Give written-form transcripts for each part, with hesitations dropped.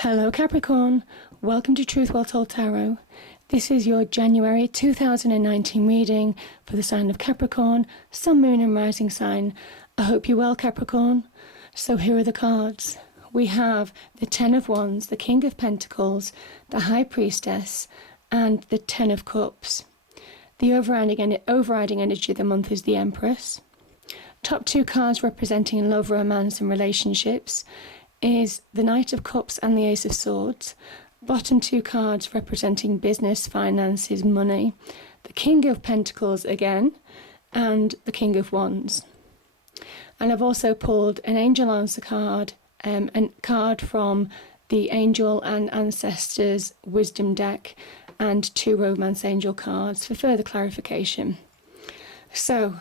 Hello Capricorn, welcome to Truth Well Told Tarot. This is your January 2019 reading for the sign of Capricorn, Sun, Moon and Rising sign. I hope you're well, Capricorn. So here are the cards. We have the Ten of Wands, the King of Pentacles, the High Priestess and the Ten of Cups. The overriding energy of the month is the Empress. Top two cards representing love, romance and relationships is the Knight of Cups and the Ace of Swords. Bottom two cards representing business, finances, money. The King of Pentacles again, and the King of Wands. And I've also pulled an Angel Answer card, a card from the Angel and Ancestors Wisdom deck, and two Romance Angel cards for further clarification. So,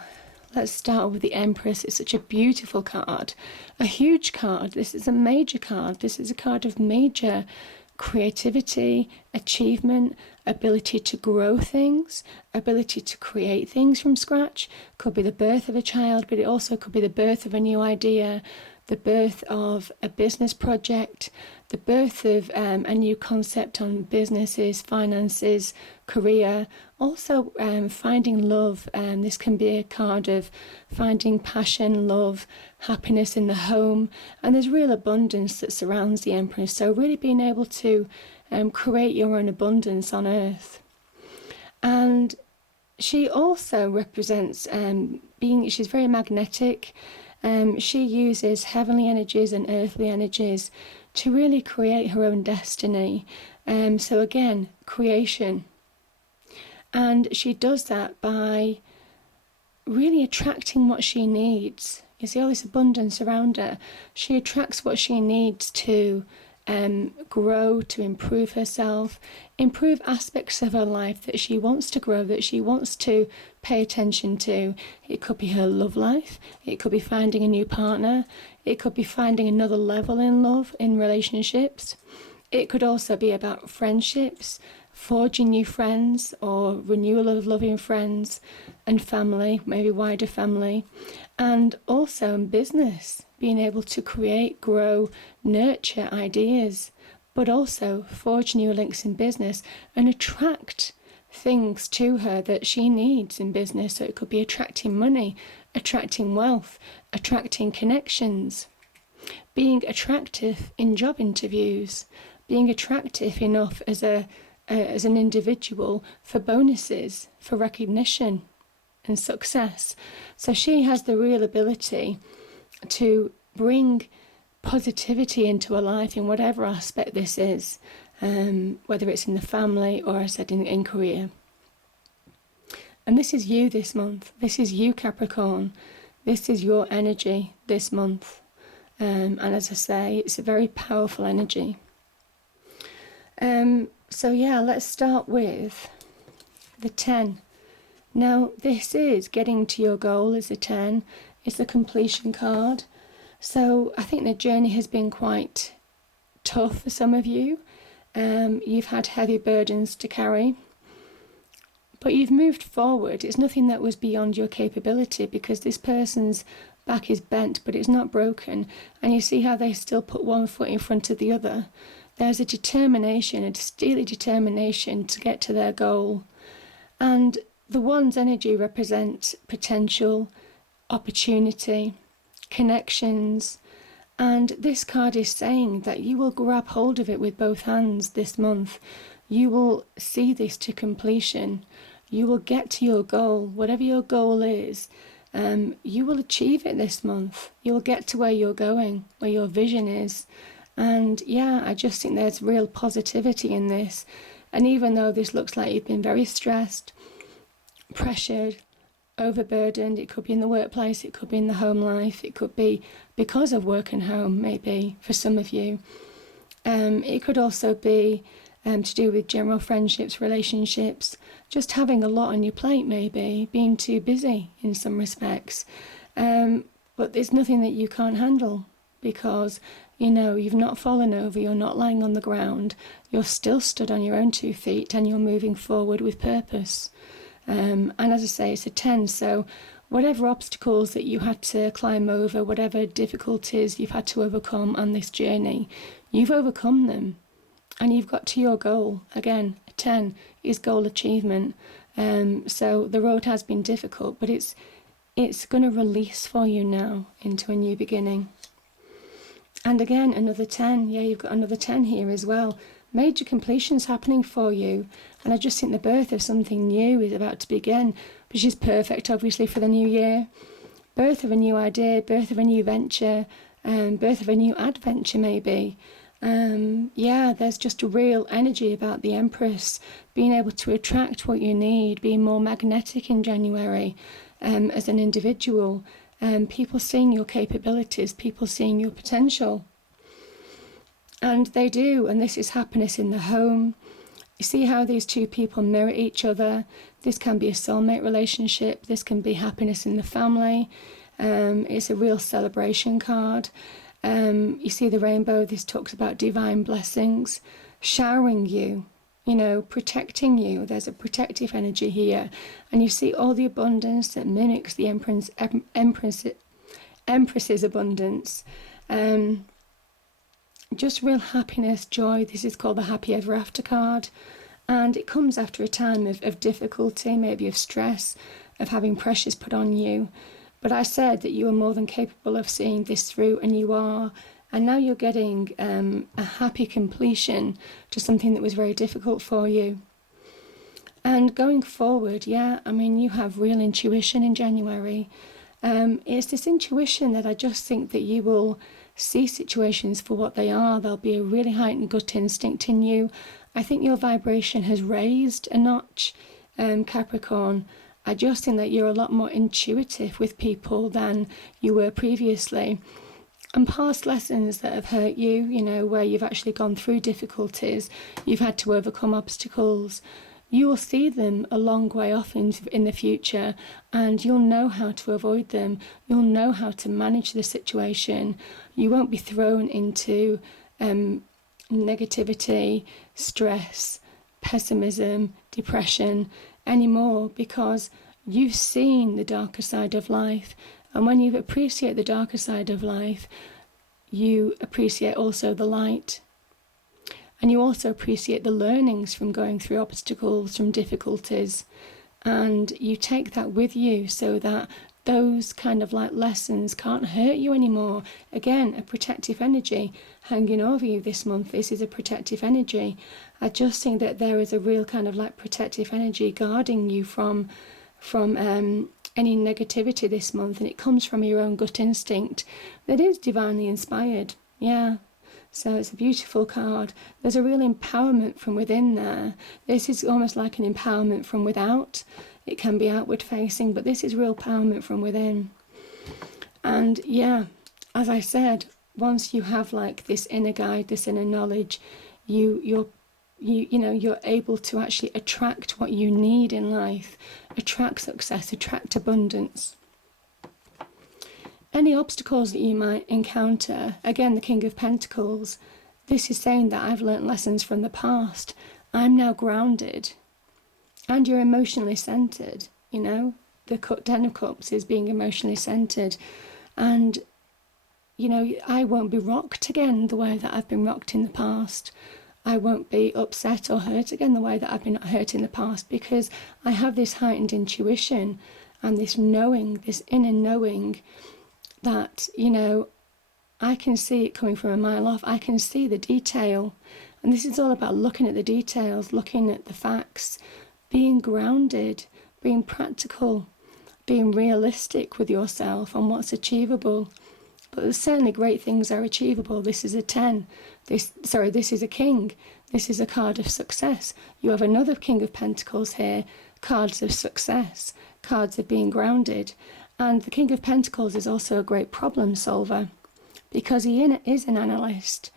let's start with the Empress. It's such a beautiful card, a huge card. This is a major card. This is a card of major creativity, achievement, ability to grow things, ability to create things from scratch. Could be the birth of a child, but it also could be the birth of a new idea, the birth of a business project, the birth of a new concept on businesses, finances, career. Also finding love. This can be a card of finding passion, love, happiness in the home. And there's real abundance that surrounds the Empress. So really being able to create your own abundance on earth. And she also represents she's very magnetic. She uses heavenly energies and earthly energies to really create her own destiny. So again, creation. And she does that by really attracting what she needs. You see all this abundance around her. She attracts what she needs to grow, to improve herself, improve aspects of her life that she wants to grow, that she wants to pay attention to. It could be her love life, it could be finding a new partner, it could be finding another level in love, in relationships. It could also be about friendships, forging new friends or renewal of loving friends and family, maybe wider family. And also in business, being able to create, grow, nurture ideas, but also forge new links in business and attract things to her that she needs in business. So it could be attracting money, attracting wealth, attracting connections, being attractive in job interviews, being attractive enough as an individual for bonuses, for recognition and success. So she has the real ability to bring positivity into her life in whatever aspect this is, whether it's in the family or, I said, in career. And this is you this month. This is you, Capricorn. This is your energy this month. And as I say, it's a very powerful energy. So yeah, let's start with the 10. Now, this is getting to your goal is a 10. It's the completion card. So I think the journey has been quite tough for some of you. You've had heavy burdens to carry. But you've moved forward. It's nothing that was beyond your capability because this person's back is bent, but it's not broken. And you see how they still put one foot in front of the other. There's a determination, a steely determination to get to their goal. And the one's energy represents potential, opportunity, connections. And this card is saying that you will grab hold of it with both hands this month. You will see this to completion. You will get to your goal, whatever your goal is. You will achieve it this month. You will get to where you're going, where your vision is. And yeah, I just think there's real positivity in this. And even though this looks like you've been very stressed, pressured, overburdened, it could be in the workplace, it could be in the home life, it could be because of work and home, maybe, for some of you. It could also be to do with general friendships, relationships, just having a lot on your plate, maybe, being too busy in some respects. But there's nothing that you can't handle because you've not fallen over, you're not lying on the ground, you're still stood on your own 2 feet and you're moving forward with purpose. And as I say, it's a 10, so whatever obstacles that you had to climb over, whatever difficulties you've had to overcome on this journey, You've overcome them and you've got to your goal. Again, a 10 is goal achievement. So the road has been difficult, but it's going to release for you now into a new beginning. And again, another 10. Yeah, you've got another 10 here as well. Major completions happening for you. And I just think the birth of something new is about to begin, which is perfect, obviously, for the new year. Birth of a new idea, birth of a new venture, birth of a new adventure, maybe. Yeah, there's just a real energy about the Empress, being able to attract what you need, being more magnetic in January as an individual, people seeing your capabilities, people seeing your potential. And they do, and this is happiness in the home. You see how these two people mirror each other. This can be a soulmate relationship, this can be happiness in the family. It's a real celebration card. You see the rainbow, this talks about divine blessings, showering you, protecting you. There's a protective energy here. And you see all the abundance that mimics the Empress's abundance. Just real happiness, joy. This is called the Happy Ever After card. And it comes after a time of difficulty, maybe of stress, of having pressures put on you. But I said that you are more than capable of seeing this through, and you are. And now you're getting a happy completion to something that was very difficult for you. And going forward, you have real intuition in January. It's this intuition that I just think that you will see situations for what they are. There'll be a really heightened gut instinct in you. I think your vibration has raised a notch, Capricorn. I just think that you're a lot more intuitive with people than you were previously. And past lessons that have hurt you, where you've actually gone through difficulties, you've had to overcome obstacles, you will see them a long way off in the future, and you'll know how to avoid them. You'll know how to manage the situation. You won't be thrown into negativity, stress, pessimism, depression anymore, because you've seen the darker side of life. And when you appreciate the darker side of life, you appreciate also the light. And you also appreciate the learnings from going through obstacles, from difficulties. And you take that with you so that those kind of lessons can't hurt you anymore. Again, a protective energy hanging over you this month. This is a protective energy. I just think that there is a real kind of protective energy guarding you from any negativity this month, and it comes from your own gut instinct that is divinely inspired. Yeah. So it's a beautiful card. There's a real empowerment from within there. This is almost like an empowerment from without. It can be outward facing, but this is real empowerment from within. And as I said, once you have this inner guide, this inner knowledge, you're able to actually attract what you need in life, attract success, attract abundance. Any obstacles that you might encounter, again, the King of Pentacles, this is saying that I've learnt lessons from the past. I'm now grounded. And you're emotionally centered, The Ten of Cups is being emotionally centered. And, I won't be rocked again the way that I've been rocked in the past. I won't be upset or hurt again the way that I've been hurt in the past, because I have this heightened intuition and this knowing, this inner knowing that, I can see it coming from a mile off. I can see the detail. And this is all about looking at the details, looking at the facts, being grounded, being practical, being realistic with yourself on what's achievable. But there's certainly great things are achievable. This is a 10. This is a king. This is a card of success. You have another King of Pentacles here, cards of success, cards of being grounded. And the King of Pentacles is also a great problem solver, because he is an analyst.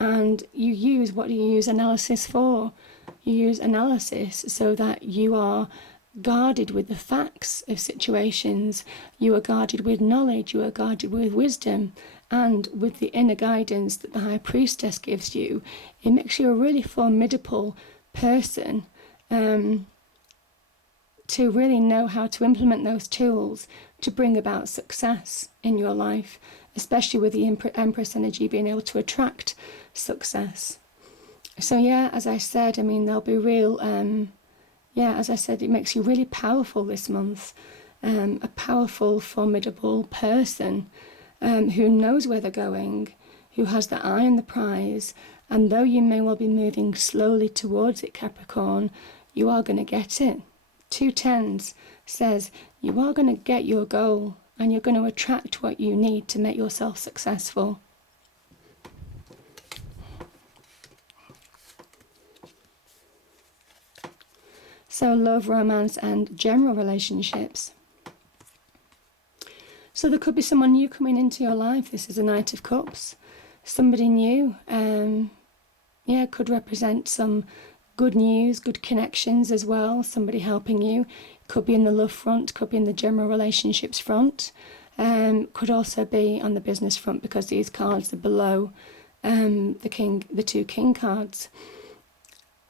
And what do you use analysis for? You use analysis so that you are guarded with the facts of situations. You are guarded with knowledge. You are guarded with wisdom. And with the inner guidance that the High Priestess gives you, it makes you a really formidable person to really know how to implement those tools to bring about success in your life. especially with the Empress energy being able to attract success. So yeah, as I said, I mean, there'll be real, as I said, it makes you really powerful this month. A powerful, formidable person who knows where they're going, who has their eye on the prize. And though you may well be moving slowly towards it, Capricorn, you are going to get it. 2 tens says you are going to get your goal and you're going to attract what you need to make yourself successful. So love, romance, and general relationships. So there could be someone new coming into your life. This is a Knight of Cups. Somebody new, could represent some good news, good connections as well. Somebody helping you. Could be in the love front, could be in the general relationships front. Could also be on the business front because these cards are below the 2 king cards.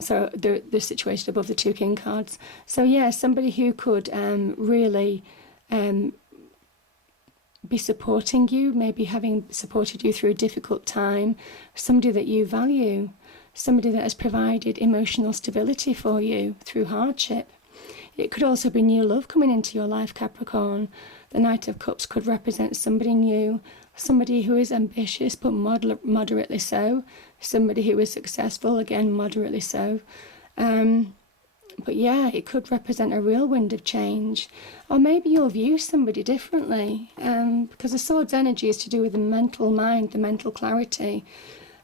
So they're situated above the 2 king cards. So yeah, somebody who could really be supporting you, maybe having supported you through a difficult time, somebody that you value, somebody that has provided emotional stability for you through hardship. It could also be new love coming into your life, Capricorn. The Knight of Cups could represent somebody new, somebody who is ambitious but moderately so, somebody who is successful, again moderately so. But yeah, it could represent a real wind of change. Or maybe you'll view somebody differently, because the Sword's energy is to do with the mental mind, the mental clarity.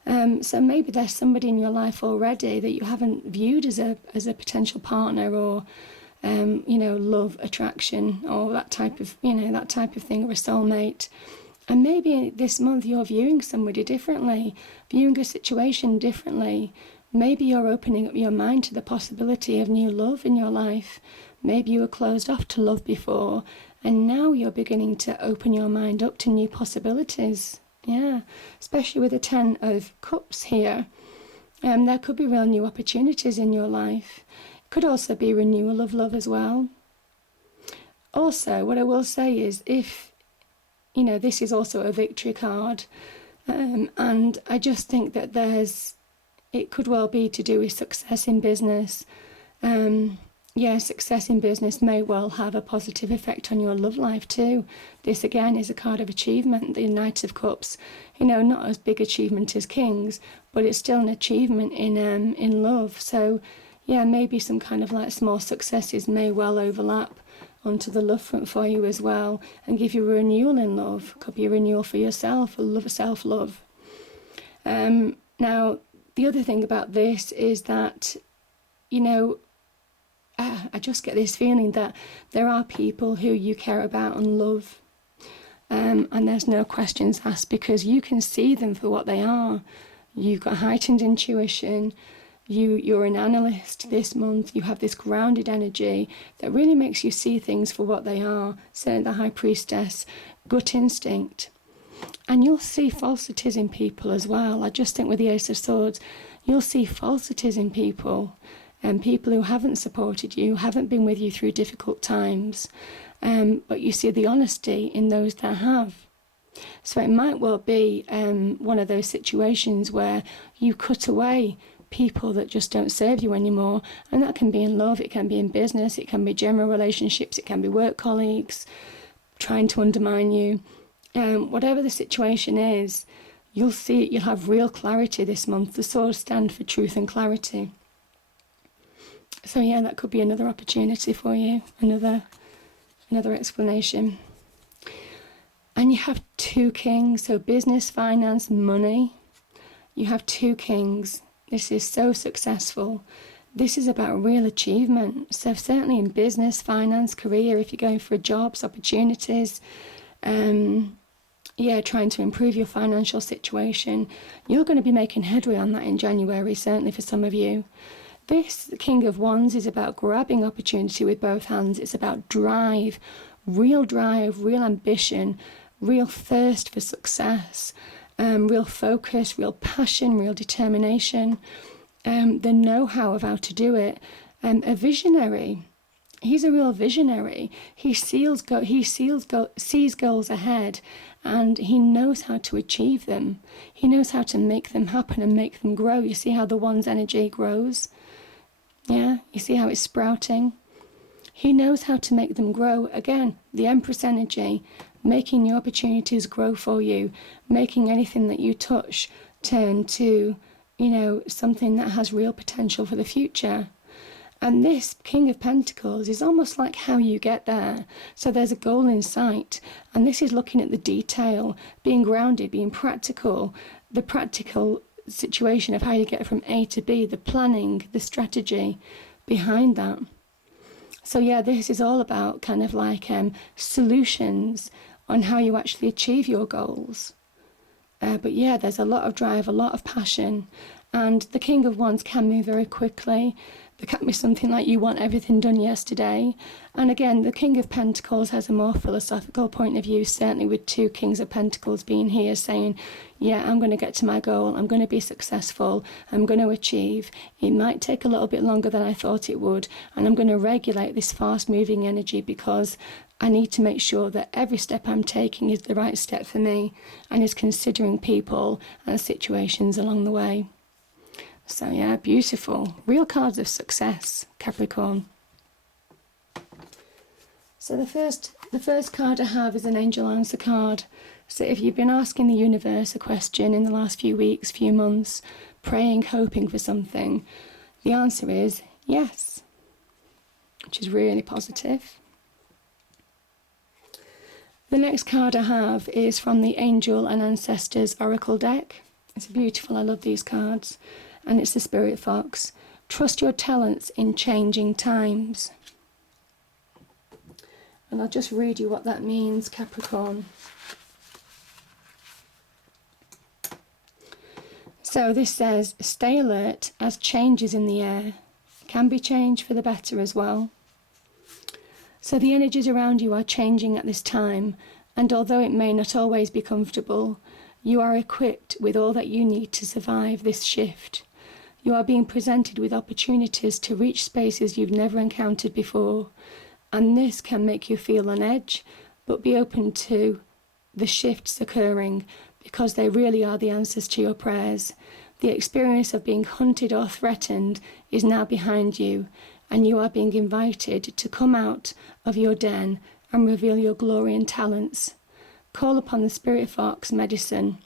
So maybe there's somebody in your life already that you haven't viewed as a potential partner, or love, attraction, or that type of thing, or a soulmate. And maybe this month you're viewing somebody differently, viewing a situation differently. Maybe you're opening up your mind to the possibility of new love in your life. Maybe you were closed off to love before, and now you're beginning to open your mind up to new possibilities. Yeah, especially with the 10 of Cups here. There could be real new opportunities in your life. It could also be renewal of love as well. Also, what I will say is, if, this is also a victory card, and I just think that it could well be to do with success in business. Success in business may well have a positive effect on your love life too. This again is a card of achievement, the Knight of Cups. Not as big achievement as Kings, but it's still an achievement in love. So yeah, maybe some kind of like small successes may well overlap onto the love front for you as well, and give you a renewal in love. Could be a renewal for yourself, a self-love. Now, the other thing about this is that, I just get this feeling that there are people who you care about and love, and there's no questions asked because you can see them for what they are. You've got heightened intuition. You're an analyst this month. You have this grounded energy that really makes you see things for what they are. So the High Priestess, gut instinct. And you'll see falsities in people as well. I just think with the Ace of Swords, you'll see falsities in people, and people who haven't supported you, haven't been with you through difficult times. But you see the honesty in those that have. So it might well be one of those situations where you cut away people that just don't serve you anymore, and that can be in love, it can be in business, it can be general relationships, it can be work colleagues trying to undermine you. Whatever the situation is, you'll see it. You'll have real clarity this month. The swords stand for truth and clarity. So yeah, that could be another opportunity for you, another explanation. And you have 2 kings, so business, finance, money. You have 2 kings. This is so successful. This is about real achievement. So certainly in business, finance, career, if you're going for jobs, opportunities, trying to improve your financial situation, you're going to be making headway on that in January, certainly for some of you. This King of Wands is about grabbing opportunity with both hands. It's about drive, real ambition, real thirst for success, real focus, real passion, real determination, the know-how of how to do it, a visionary. he's a real visionary. He sees goals ahead, and he knows how to achieve them. He knows how to make them happen and make them grow. You see how the one's energy grows? Yeah, you see how it's sprouting? He knows how to make them grow. Again, the Empress energy, making the opportunities grow for you, making anything that you touch turn to, something that has real potential for the future. And this King of Pentacles is almost like how you get there. So there's a goal in sight, and this is looking at the detail, being grounded, being practical, the practical situation of how you get from A to B, the planning, the strategy behind that. So yeah, this is all about kind of like solutions on how you actually achieve your goals. But yeah, there's a lot of drive, a lot of passion, and the King of Wands can move very quickly. There can be something like you want everything done yesterday. And again, the King of Pentacles has a more philosophical point of view, certainly with two Kings of Pentacles being here saying, yeah, I'm going to get to my goal, I'm going to be successful, I'm going to achieve. It might take a little bit longer than I thought it would, and I'm going to regulate this fast-moving energy because I need to make sure that every step I'm taking is the right step for me and is considering people and situations along the way. So yeah, beautiful. Real cards of success, Capricorn. So the first card I have is an angel answer card. So if you've been asking the universe a question in the last few weeks, few months, praying, hoping for something, the answer is yes, which is really positive. The next card I have is from the Angel and Ancestors Oracle deck. It's beautiful, I love these cards. And it's the Spirit Fox. Trust your talents in changing times. And I'll just read you what that means, Capricorn. So this says, stay alert as changes in the air can be changed for the better as well. So the energies around you are changing at this time, and although it may not always be comfortable, you are equipped with all that you need to survive this shift. You are being presented with opportunities to reach spaces you've never encountered before, and this can make you feel on edge, but be open to the shifts occurring because they really are the answers to your prayers. The experience of being hunted or threatened is now behind you, and you are being invited to come out of your den and reveal your glory and talents. Call upon the Spirit Fox medicine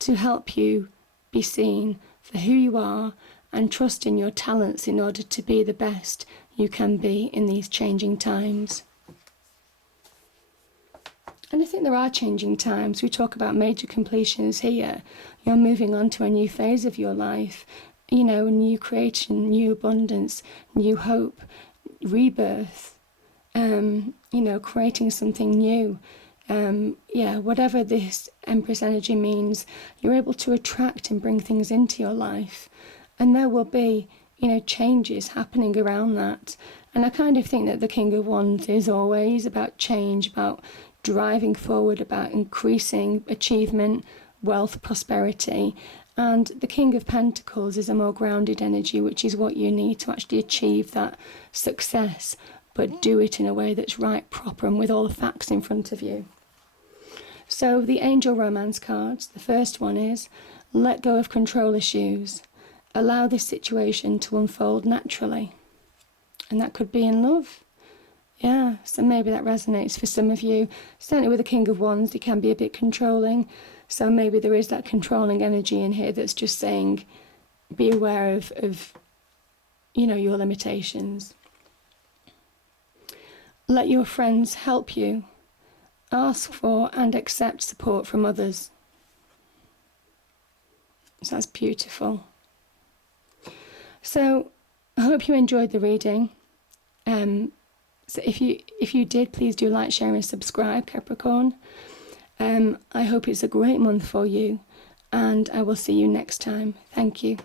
to help you be seen for who you are and trust in your talents in order to be the best you can be in these changing times. And I think there are changing times. We talk about major completions here. You're moving on to a new phase of your life, new creation, new abundance, new hope, rebirth, creating something new. Whatever this Empress energy means, you're able to attract and bring things into your life. And there will be, changes happening around that. And I kind of think that the King of Wands is always about change, about driving forward, about increasing achievement, wealth, prosperity. And the King of Pentacles is a more grounded energy, which is what you need to actually achieve that success, but do it in a way that's right, proper, and with all the facts in front of you. So the Angel Romance cards, the first one is, let go of control issues. Allow this situation to unfold naturally. And that could be in love. Yeah, so maybe that resonates for some of you. Certainly with the King of Wands, he can be a bit controlling. So maybe there is that controlling energy in here that's just saying, be aware of your limitations. Let your friends help you. Ask for and accept support from others. So that's beautiful. So I hope you enjoyed the reading. So if you did, please do like, share and subscribe, Capricorn. I hope it's a great month for you, and I will see you next time. Thank you.